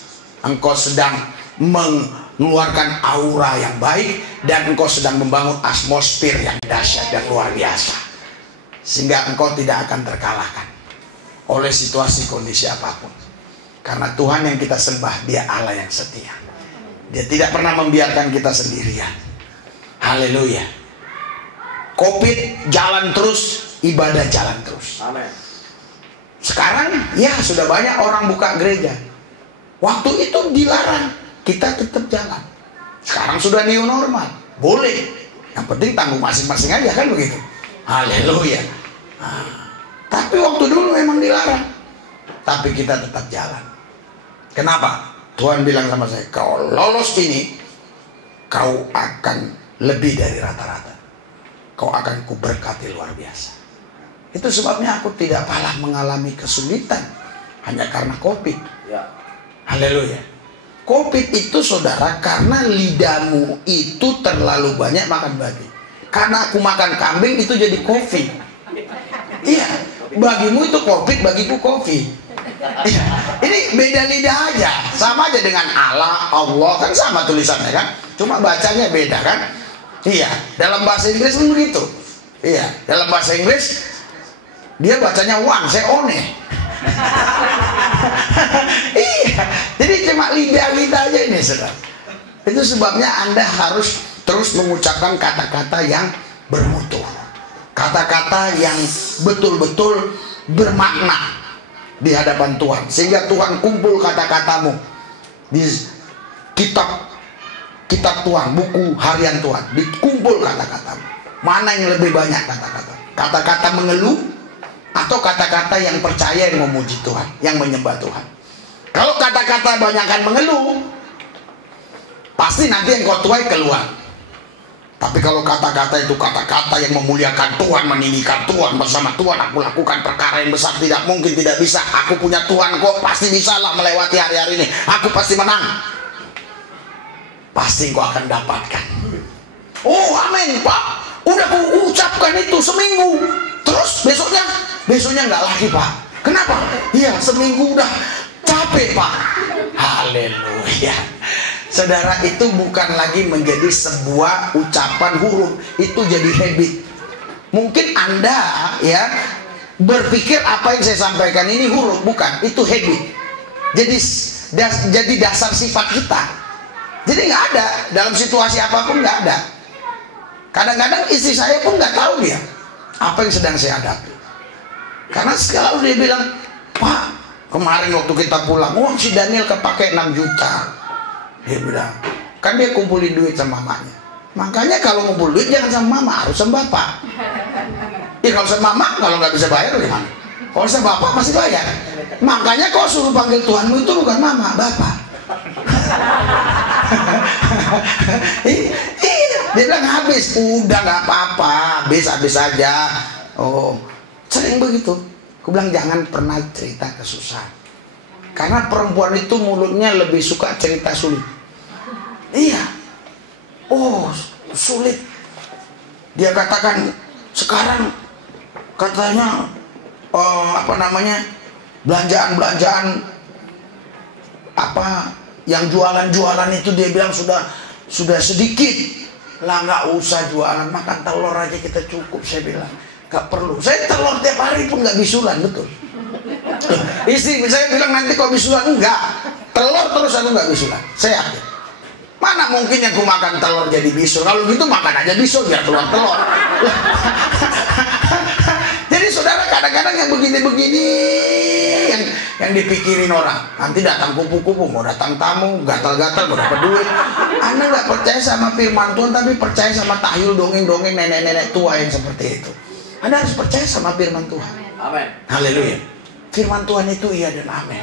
engkau sedang mengeluarkan aura yang baik, dan engkau sedang membangun atmosfer yang dahsyat dan luar biasa, sehingga engkau tidak akan terkalahkan oleh situasi kondisi apapun. Karena Tuhan yang kita sembah, Dia Allah yang setia. Dia tidak pernah membiarkan kita sendirian. Haleluya. Covid jalan terus, ibadah jalan terus. Amin. Sekarang ya sudah banyak orang buka gereja. Waktu itu dilarang, kita tetap jalan. Sekarang sudah new normal, boleh. Yang penting tanggung masing-masing aja, kan begitu. Haleluya. Tapi waktu dulu memang dilarang, tapi kita tetap jalan. Kenapa? Tuhan bilang sama saya, kau lolos ini, kau akan lebih dari rata-rata. Kau akan kuberkati luar biasa. Itu sebabnya aku tidak pernah mengalami kesulitan hanya karena COVID. Ya. Haleluya. COVID itu saudara, karena lidahmu itu terlalu banyak makan babi. Karena aku makan kambing, itu jadi COVID. Iya, bagimu itu COVID, bagiku COVID. Iya. Ini beda lidah aja. Sama aja dengan Allah kan sama tulisannya kan, cuma bacanya beda kan. Iya, dalam bahasa Inggris pun begitu. Iya, dalam bahasa Inggris dia bacanya one, saya one. Iya, jadi cuma lidah-lidah aja ini saudara. Itu sebabnya Anda harus terus mengucapkan kata-kata yang bermutu, kata-kata yang betul-betul bermakna di hadapan Tuhan, sehingga Tuhan kumpul kata-katamu di kitab Tuhan, buku harian Tuhan, dikumpul kata-katamu. Mana yang lebih banyak kata-kata? Kata-kata mengeluh atau kata-kata yang percaya, yang memuji Tuhan, yang menyembah Tuhan? Kalau kata-kata banyakkan mengeluh, pasti nanti yang kau tuai keluar. Tapi kalau kata-kata itu kata-kata yang memuliakan Tuhan, meninggikan Tuhan, bersama Tuhan aku lakukan perkara yang besar, tidak mungkin tidak bisa, aku punya Tuhan kok, pasti bisa lah melewati hari-hari ini, aku pasti menang. Pasti kau akan dapatkan. Oh amin Pak, udah ku ucapkan itu seminggu, terus besoknya nggak lagi Pak. Kenapa? Iya, seminggu udah capek Pak. Haleluya. Saudara, itu bukan lagi menjadi sebuah ucapan huruf, itu jadi habit. Mungkin Anda ya berpikir apa yang saya sampaikan ini huruf, bukan, itu habit. Jadi dasar sifat kita. Jadi nggak ada, dalam situasi apapun nggak ada. Kadang-kadang istri saya pun nggak tahu dia apa yang sedang saya hadapi. Karena selalu dia bilang, Pak, kemarin waktu kita pulang, oh si Daniel kepake 6 juta. Dia bilang, kan dia kumpulin duit sama mamanya. Makanya kalau ngumpul duit jangan sama mama, harus sama bapak. Ya kalau sama mama, kalau nggak bisa bayar gimana? Kalau saya bapak masih bayar. Makanya kau suruh panggil Tuhanmu itu bukan mama, bapak. Iya, dia bilang habis. Udah nggak apa-apa, habis aja. Oh, sering begitu. Aku bilang jangan pernah cerita kesusahan. Karena perempuan itu mulutnya lebih suka cerita sulit. Iya. Oh, sulit. Dia katakan sekarang katanya belanjaan apa yang jualan itu dia bilang sudah sedikit lah, nggak usah jualan, makan telur aja kita cukup. Saya bilang nggak perlu, saya telur tiap hari pun nggak bisulan. Betul. Istri saya bilang nanti kau bisulan, enggak, telur terus aku nggak bisulan. Saya yakin. Mana mungkin yang ku makan telur jadi bisul? Kalau gitu makan aja bisul biar keluar telur. Jadi saudara, kadang-kadang yang begini-begini yang dipikirin orang. Nanti datang kupu-kupu, mau datang tamu, gatal-gatal, mau dapat duit. Anda nggak percaya sama firman Tuhan, tapi percaya sama tahyul dongeng-dongeng nenek-nenek tua yang seperti itu. Anda harus percaya sama firman Tuhan. Amin. Haleluya. Firman Tuhan itu iya dan amin.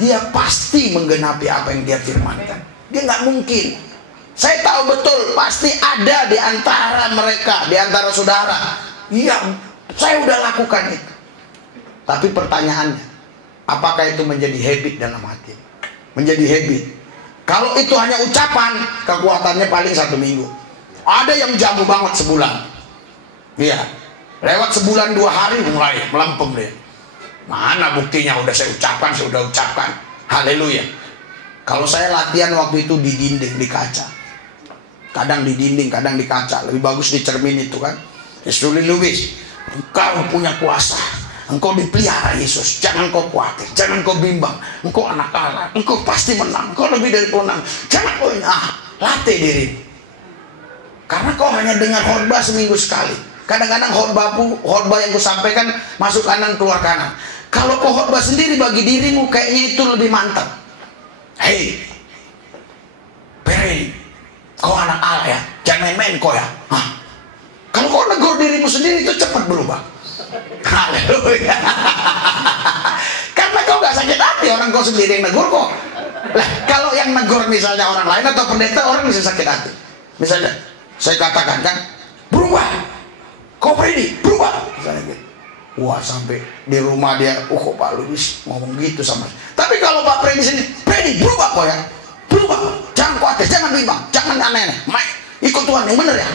Dia pasti menggenapi apa yang dia firmankan. Dia nggak mungkin. Saya tahu betul pasti ada di antara mereka, di antara saudara, yang saya udah lakukan itu. Tapi pertanyaannya, apakah itu menjadi habit dalam hati? Menjadi habit. Kalau itu hanya ucapan, kekuatannya paling 1 minggu. Ada yang jago banget sebulan. Iya. Lewat sebulan 2 hari mulai melempem dia. Mana buktinya? Udah saya ucapkan, saya udah ucapkan. Haleluya. Kalau saya latihan waktu itu di dinding, di kaca. Kadang di dinding, kadang di kaca. Lebih bagus di cermin itu kan. Yesus Lewis, engkau punya kuasa. Engkau dipelihara Yesus. Jangan kau khawatir, jangan kau bimbang. Engkau anak Allah, engkau pasti menang. Engkau lebih dari pemenang. Jangan kau latih diri. Karena kau hanya dengar khotbah seminggu sekali. Kadang-kadang khotbah yang kau sampaikan masuk kanan keluar kanan. Kalau kau khotbah sendiri bagi dirimu, kayaknya itu lebih mantap. Hei, Perry, kau anak Allah ya, jangan main-main kau ya. Hah? Kalau kau negur dirimu sendiri itu cepat berubah. Haleluya. Karena kau gak sakit hati, orang kau sendiri yang negur kok. Lah, kalau yang negur misalnya orang lain atau pendeta, orang bisa sakit hati. Misalnya, saya katakan kan, berubah, kau Perry, berubah. Misalnya gitu. Wah, sampai di rumah dia, kok Pak Lubis ngomong gitu sama saya. Tapi kalau Pak Freddy sini, Freddy berubah kok ya, berubah, jangan khawatir, jangan bimbang, jangan aneh-aneh, ikut Tuhan yang bener ya.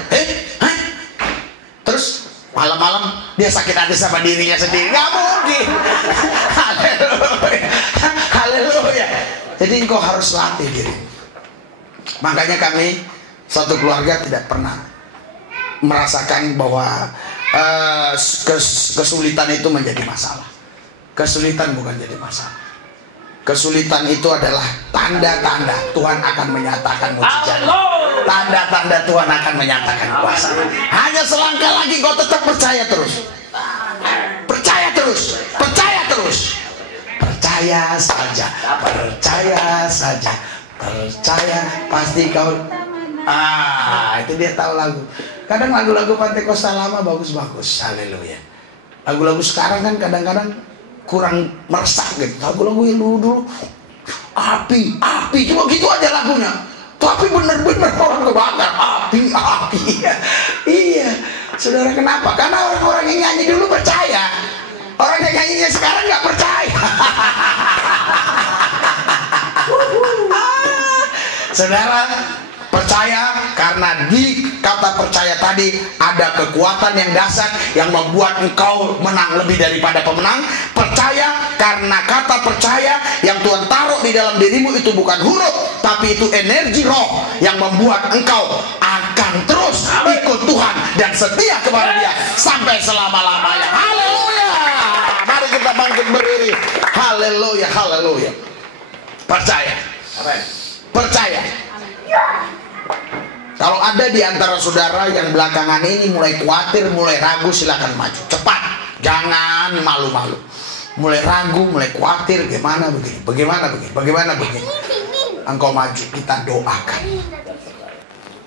Terus malam-malam dia sakit hati sama dirinya sendiri, nggak mungkin. Haleluya, haleluya. Jadi engkau harus latih diri. Makanya kami satu keluarga tidak pernah merasakan bahwa kesulitan itu menjadi masalah. Kesulitan bukan jadi masalah. Kesulitan itu adalah tanda-tanda Tuhan akan menyatakan mujizat. Tanda-tanda Tuhan akan menyatakan kuasa. Hanya selangkah lagi kau tetap percaya terus. Percaya terus. Percaya terus. Percaya saja. Percaya saja. Percaya pasti kau. Itu dia tahu lagu. Kadang lagu-lagu Pantekosta lama bagus-bagus. Haleluya. Lagu-lagu sekarang kan kadang-kadang kurang meresap gitu. Lagu-lagu yang dulu-dulu api, cuma gitu aja lagunya. Tapi bener-bener orang kebakar. Api. Iya. Saudara, kenapa? Karena orang-orang yang nyanyi dulu percaya. Orang yang nyanyinya sekarang nggak percaya. Saudara, percaya karena di kata percaya tadi ada kekuatan yang dasar yang membuat engkau menang lebih daripada pemenang. Percaya karena kata percaya yang Tuhan taruh di dalam dirimu itu bukan huruf, tapi itu energi roh yang membuat engkau akan terus ikut Tuhan dan setia kepada Dia sampai selama-lamanya. Haleluya. Mari kita bangkit berdiri. Haleluya, haleluya. Percaya. Percaya. Kalau ada di antara saudara yang belakangan ini mulai khawatir, mulai ragu, silakan maju cepat, jangan malu-malu. Mulai ragu, mulai khawatir, bagaimana begini. Engkau maju, kita doakan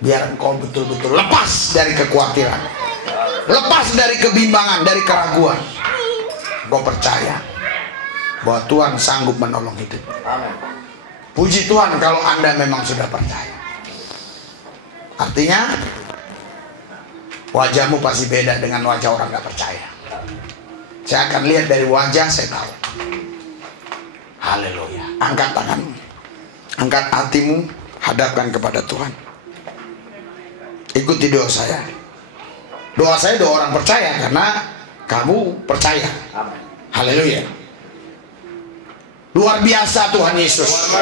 biar engkau betul-betul lepas dari kekhawatiran, lepas dari kebimbangan, dari keraguan. kau percaya bahwa Tuhan sanggup menolong hidup. Amin. Puji Tuhan kalau Anda memang sudah percaya. Artinya wajahmu pasti beda dengan wajah orang gak percaya. Saya akan lihat dari wajah, saya tahu. Haleluya. Angkat tanganmu, angkat hatimu, hadapkan kepada Tuhan. Ikuti doa saya. Doa saya doa orang percaya karena kamu percaya. Haleluya. Luar biasa Tuhan Yesus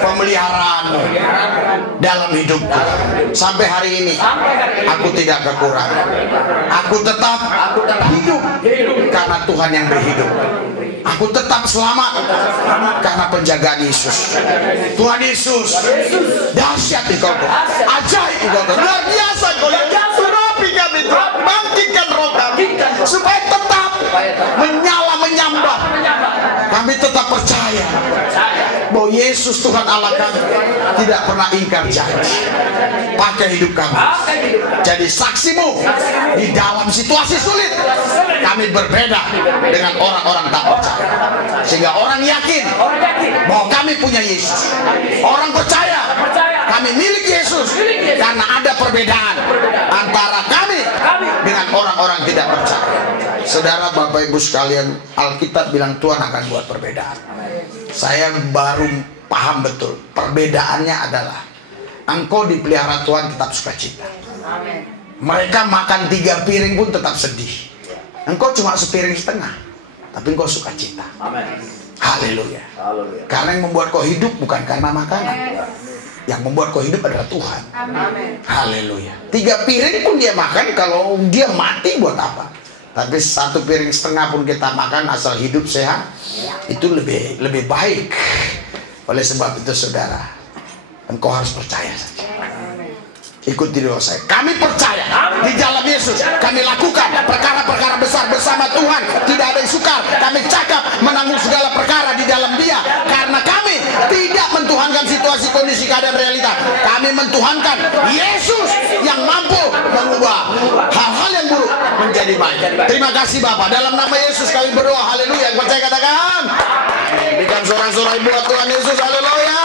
pemeliharaanmu dalam hidupku. Sampai hari ini aku tidak kekurangan. Aku tetap hidup karena Tuhan yang berhidup. Aku tetap selamat karena penjagaan Yesus. Tuhan Yesus dahsyat Engkau, ajaib Engkau, luar biasa Engkau. Surapi kami Tuhan, bangkitkan roh kami supaya tetap menyala menyambar. Kami tetap percaya bahwa Yesus Tuhan Allah kami tidak pernah ingkar janji. Pakai hidup kami jadi saksimu di dalam situasi sulit. Kami berbeda dengan orang-orang tak percaya, sehingga orang yakin bahwa kami punya Yesus. Orang percaya kami milik Yesus karena ada perbedaan antara kami dengan orang-orang tidak percaya. Saudara, Bapak Ibu sekalian, Alkitab bilang Tuhan akan buat perbedaan. Saya baru paham betul. Perbedaannya adalah engkau dipelihara Tuhan tetap sukacita. Mereka makan 3 piring pun tetap sedih. Engkau cuma sepiring setengah, tapi engkau sukacita. Haleluya. Karena yang membuat kau hidup bukan karena makanan. Yang membuat kau hidup adalah Tuhan. Haleluya. 3 piring pun dia makan, kalau dia mati buat apa? Tapi 1 piring setengah pun kita makan asal hidup sehat, itu lebih baik. Oleh sebab itu saudara, engkau harus percaya saja. Ikuti doa saya. Kami percaya di dalam Yesus. Kami lakukan perkara-perkara besar bersama Tuhan. Tidak ada yang sukar. Kami cakap menanggung segala perkara di dalam Dia. Karena kami tidak mentuhankan situasi, kondisi, keadaan, realita. Kami mentuhankan Yesus yang mampu mengubah hal-hal yang buruk menjadi baik. Terima kasih Bapak. Dalam nama Yesus kami berdoa. Haleluya. Yang percaya katakan. Berikan sorak-sorai buat Tuhan Yesus. Haleluya.